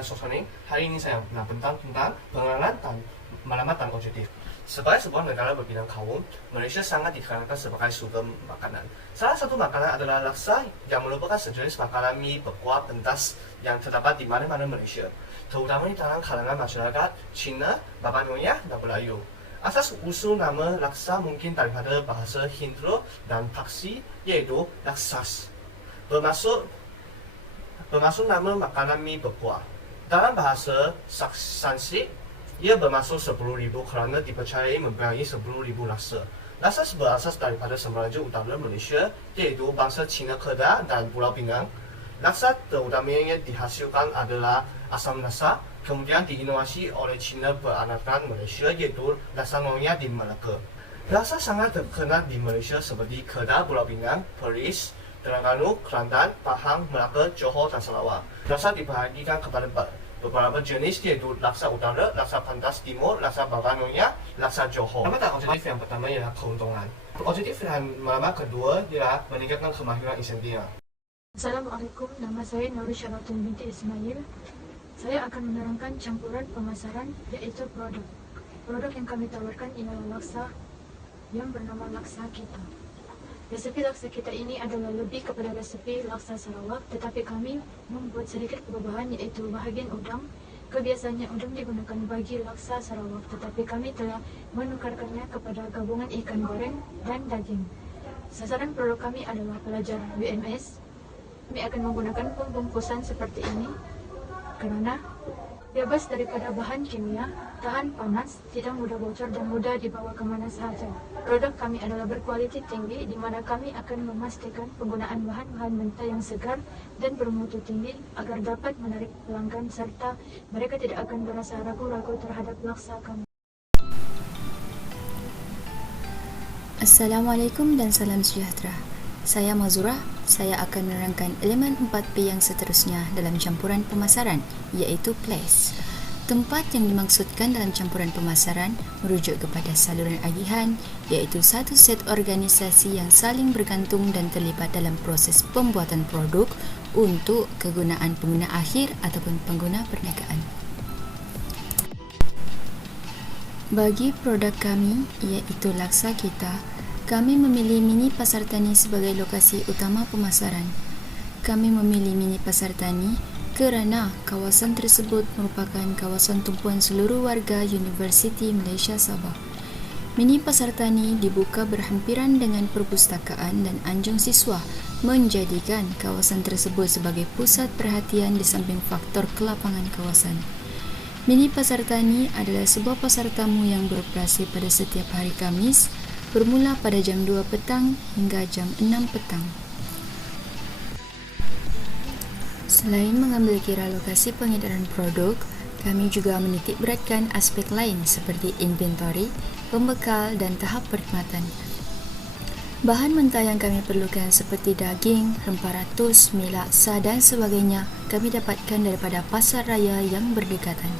saya Sosoni. Hari ini saya nak tentang pengenalan dan pengamatan objektif. Sebagai sebuah negara berbidang kaum, Malaysia sangat dikenalkan sebagai sumber makanan. Salah satu makanan adalah laksa yang merupakan sejenis makanan mie berkuah pentas yang terdapat di mana-mana Malaysia, terutama di dalam kalangan masyarakat Cina, Babanoya, dan Melayu. Asas usul nama laksa mungkin daripada bahasa Hindu dan Parsi, yaitu laksas. Bermaksud nama makanan mie berkuah. Dalam bahasa Sanskrit, ia bermaksud 10,000 kerana dipercayai mempunyai 10,000 laksa. Laksa berasas daripada Semeraja Utara Malaysia, iaitu bangsa Cina Kedah dan Pulau Pinang. Laksa terutamanya dihasilkan adalah asam laksa, kemudian diinovasi oleh Cina peranakan Malaysia, iaitu laksa Nonya di Melaka. Laksa sangat terkenal di Malaysia seperti Kedah, Pulau Pinang, Perlis, Terengganu, Kelantan, Pahang, Melaka, Johor dan Sarawak. Laksa dibahagikan kepada beberapa jenis, yaitu laksa utara, laksa pantas timur, laksa Babanoya, laksa Johor. Objektif yang pertama ialah keuntungan. Objektif yang kedua ialah meningkatkan kemahiran insentif. Assalamualaikum, nama saya Nurul Syaratul binti Ismail. Saya akan menerangkan campuran pemasaran, iaitu produk. Produk yang kami tawarkan ialah laksa yang bernama laksa kita. Resepi laksa kita ini adalah lebih kepada resepi laksa Sarawak, tetapi kami membuat sedikit perubahan, iaitu bahagian udang. Kebiasaannya udang digunakan bagi laksa Sarawak, tetapi kami telah menukarkannya kepada gabungan ikan goreng dan daging. Sasaran produk kami adalah pelajar UMS. Kami akan menggunakan pembungkusan seperti ini kerana bebas daripada bahan kimia, tahan panas, tidak mudah bocor dan mudah dibawa ke mana sahaja. Produk kami adalah berkualiti tinggi, di mana kami akan memastikan penggunaan bahan-bahan mentah yang segar dan bermutu tinggi agar dapat menarik pelanggan serta mereka tidak akan berasa ragu-ragu terhadap laksa kami. Assalamualaikum dan salam sejahtera. Saya Mazura. Saya akan menerangkan elemen 4P yang seterusnya dalam campuran pemasaran, iaitu place. Tempat yang dimaksudkan dalam campuran pemasaran merujuk kepada saluran agihan, iaitu satu set organisasi yang saling bergantung dan terlibat dalam proses pembuatan produk untuk kegunaan pengguna akhir ataupun pengguna perniagaan. Bagi produk kami, iaitu laksa kita, kami memilih mini pasar tani sebagai lokasi utama pemasaran. Kami memilih mini pasar tani kerana kawasan tersebut merupakan kawasan tumpuan seluruh warga Universiti Malaysia Sabah. Mini pasar tani dibuka berhampiran dengan perpustakaan dan anjung siswa, menjadikan kawasan tersebut sebagai pusat perhatian di samping faktor kelapangan kawasan. Mini pasar tani adalah sebuah pasar tamu yang beroperasi pada setiap hari Khamis, bermula pada jam 2 petang hingga jam 6 petang. Selain mengambil kira lokasi pengedaran produk, kami juga menitik beratkan aspek lain seperti inventory, pembekal dan tahap perkhidmatan. Bahan mentah yang kami perlukan seperti daging, rempah ratus, mie laksa dan sebagainya kami dapatkan daripada pasar raya yang berdekatan.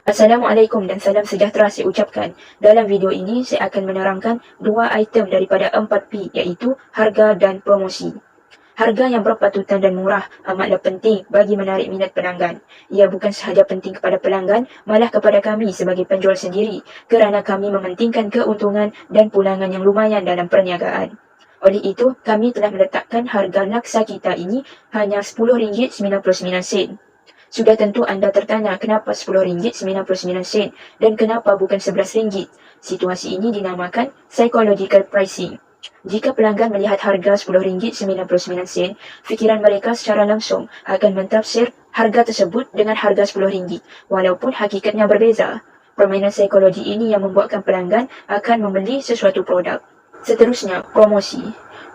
Assalamualaikum dan salam sejahtera saya ucapkan. Dalam video ini saya akan menerangkan dua item daripada 4P, iaitu harga dan promosi. Harga yang berpatutan dan murah amatlah penting bagi menarik minat pelanggan. Ia bukan sahaja penting kepada pelanggan, malah kepada kami sebagai penjual sendiri, kerana kami mementingkan keuntungan dan pulangan yang lumayan dalam perniagaan. Oleh itu, kami telah meletakkan harga laksa kita ini hanya RM10.99. Sudah tentu anda tertanya kenapa RM10.99 dan kenapa bukan RM11. Situasi ini dinamakan psychological pricing. Jika pelanggan melihat harga RM10.99, fikiran mereka secara langsung akan mentafsir harga tersebut dengan harga RM10, walaupun hakikatnya berbeza. Permainan psikologi ini yang membuatkan pelanggan akan membeli sesuatu produk. Seterusnya, promosi.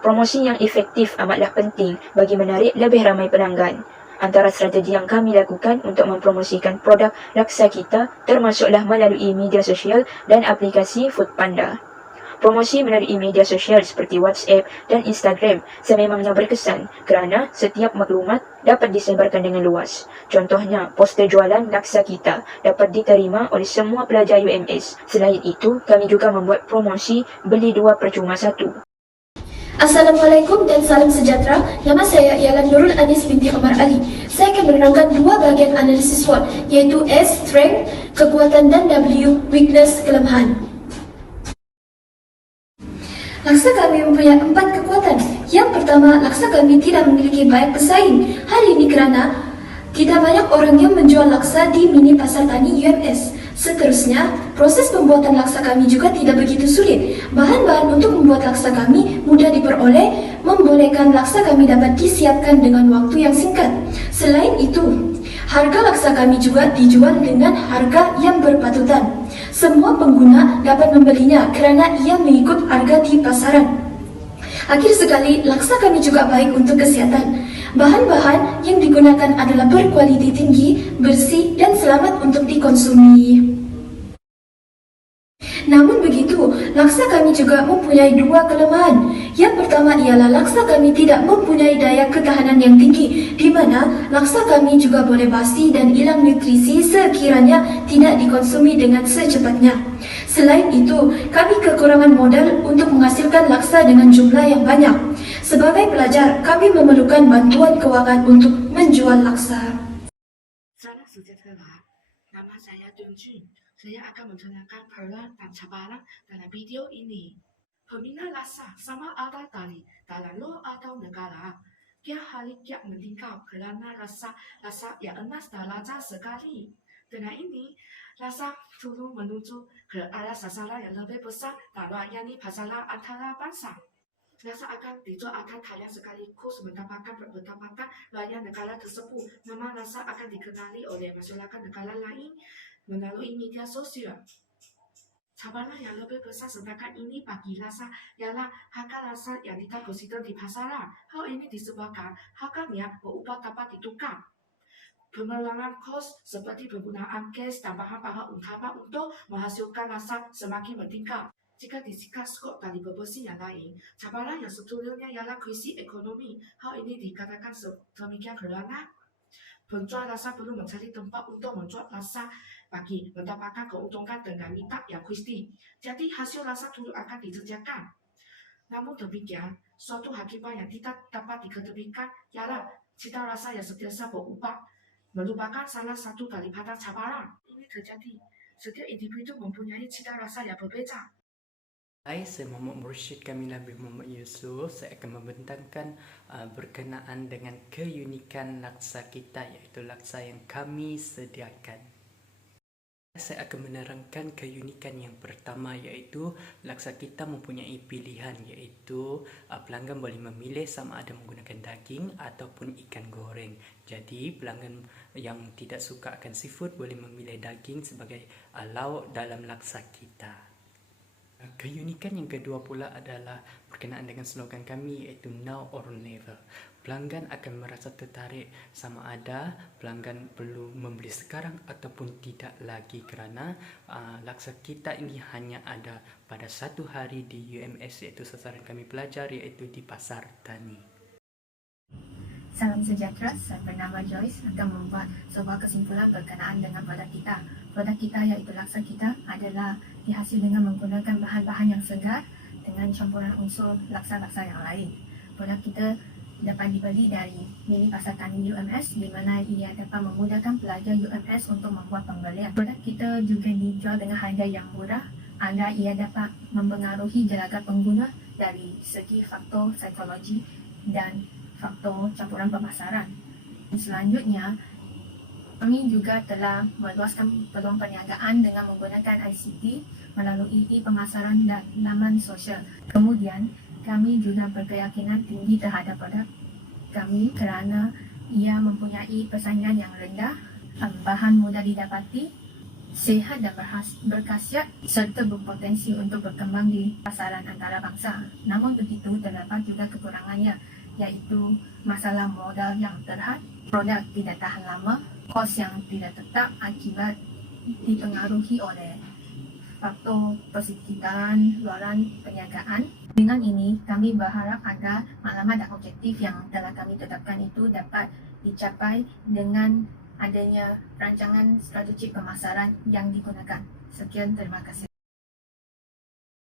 Promosi yang efektif amatlah penting bagi menarik lebih ramai pelanggan. Antara strategi yang kami lakukan untuk mempromosikan produk laksa kita termasuklah melalui media sosial dan aplikasi Foodpanda. Promosi melalui media sosial seperti WhatsApp dan Instagram sememangnya berkesan kerana setiap maklumat dapat disebarkan dengan luas. Contohnya, poster jualan laksa kita dapat diterima oleh semua pelajar UMS. Selain itu, kami juga membuat promosi beli 2 percuma 1. Assalamualaikum dan salam sejahtera. Nama saya ialah Nurul Anis binti Omar Ali. Saya akan menerangkan dua bahagian analisis SWOT, iaitu S, strength, kekuatan, dan W, weakness, kelemahan. Laksa kami mempunyai 4 kekuatan. Yang pertama, laksa kami tidak memiliki banyak pesaing. Hal ini kerana tidak banyak orang yang menjual laksa di mini pasar tani UMS. Seterusnya, proses pembuatan laksa kami juga tidak begitu sulit. Bahan-bahan untuk membuat laksa kami mudah diperoleh, membolehkan laksa kami dapat disiapkan dengan waktu yang singkat. Selain itu, harga laksa kami juga dijual dengan harga yang berpatutan. Semua pengguna dapat membelinya kerana ia mengikut harga di pasaran. Akhir sekali, laksa kami juga baik untuk kesihatan. Bahan-bahan yang digunakan adalah berkualiti tinggi, bersih, dan selamat untuk dikonsumi. Namun begitu, laksa kami juga mempunyai 2 kelemahan. Yang pertama ialah laksa kami tidak mempunyai daya ketahanan yang tinggi, di mana laksa kami juga boleh basi dan hilang nutrisi sekiranya tidak dikonsumi dengan secepatnya. Selain itu, kami kekurangan modal untuk menghasilkan laksa dengan jumlah yang banyak. Sebagai pelajar, kami memerlukan bantuan kewangan untuk menjual laksa. Salam sejahtera, nama saya Dun Jun. Saya akan menerangkan peran dan cabaran dalam video ini. Peminat laksa sama ada dari dalam luar atau negara. Tiap hari tiap meningkat kerana laksa yang 6 darjah sekali. Dengan ini, laksa turun menuju ke arah sasaran yang lebih besar dalam yakni pasaran antara bangsa. Laksa akan dijual akan tayang sekaligus mendapatkan pendapatan rakyat negara tersebut. Nama laksa akan dikenali oleh masyarakat negara lain melalui media sosial. Cabaran yang lebih besar sedangkan ini bagi laksa ialah harga laksa yang tidak konsisten di pasaran. Hal ini disebabkan harganya berubah dapat ditukar. Pengurangan kos seperti penggunaan gas dan bahan-bahan utama untuk menghasilkan laksa semakin meningkat. Jika disikat skop dari bebersih yang lain, cabaran yang seterusnya ialah krisis ekonomi. Hal ini dikatakan demikian kerana penjual laksa perlu mencari tempat untuk menjual laksa bagi mendapatkan keuntungan dengan minat yang kritis. Jadi hasil laksa turun akan disediakan. Namun demikian, suatu akibat yang tidak dapat diketepikan ialah cita rasa yang sentiasa berubah merupakan salah satu daripada cabaran. Ini terjadi setiap individu mempunyai cita rasa yang berbeza. Hai, saya Muhammad Mursyid Kamilah bin Muhammad Yusuf. Saya akan membentangkan berkenaan dengan keunikan laksa kita, iaitu laksa yang kami sediakan. Saya akan menerangkan keunikan yang pertama, iaitu laksa kita mempunyai pilihan, iaitu pelanggan boleh memilih sama ada menggunakan daging ataupun ikan goreng. Jadi pelanggan yang tidak suka akan seafood boleh memilih daging sebagai lauk dalam laksa kita. Keunikan yang kedua pula adalah berkenaan dengan slogan kami, iaitu Now or Never. Pelanggan akan merasa tertarik sama ada pelanggan perlu membeli sekarang ataupun tidak lagi kerana laksa kita ini hanya ada pada 1 hari di UMS, iaitu sasaran kami pelajar, iaitu di Pasar Tani. Salam sejahtera, saya bernama Joyce akan membuat sebuah kesimpulan berkenaan dengan produk kita. Produk kita iaitu laksa kita adalah dihasil dengan menggunakan bahan-bahan yang segar dengan campuran unsur laksa-laksa yang lain. Produk kita dapat dibeli dari mini pasar tani UMS di mana ia dapat memudahkan pelajar UMS untuk membuat pembelian. Produk kita juga dijual dengan harga yang murah agar ia dapat mempengaruhi jelaga pengguna dari segi faktor psikologi dan faktor campuran pemasaran. Selanjutnya, kami juga telah meluaskan peluang perniagaan dengan menggunakan ICT melalui e-pemasaran dan laman sosial. Kemudian, kami juga berkeyakinan tinggi terhadap produk kami kerana ia mempunyai persaingan yang rendah, bahan mudah didapati, sihat dan berkhasiat serta berpotensi untuk berkembang di pasaran antarabangsa. Namun begitu, terdapat juga kekurangannya, iaitu masalah modal yang terhad, produk tidak tahan lama, kos yang tidak tetap akibat dipengaruhi oleh faktor persekitaran luaran perniagaan. Dengan ini, kami berharap agar maklumat dan objektif yang telah kami tetapkan itu dapat dicapai dengan adanya rancangan strategi pemasaran yang digunakan. Sekian, terima kasih.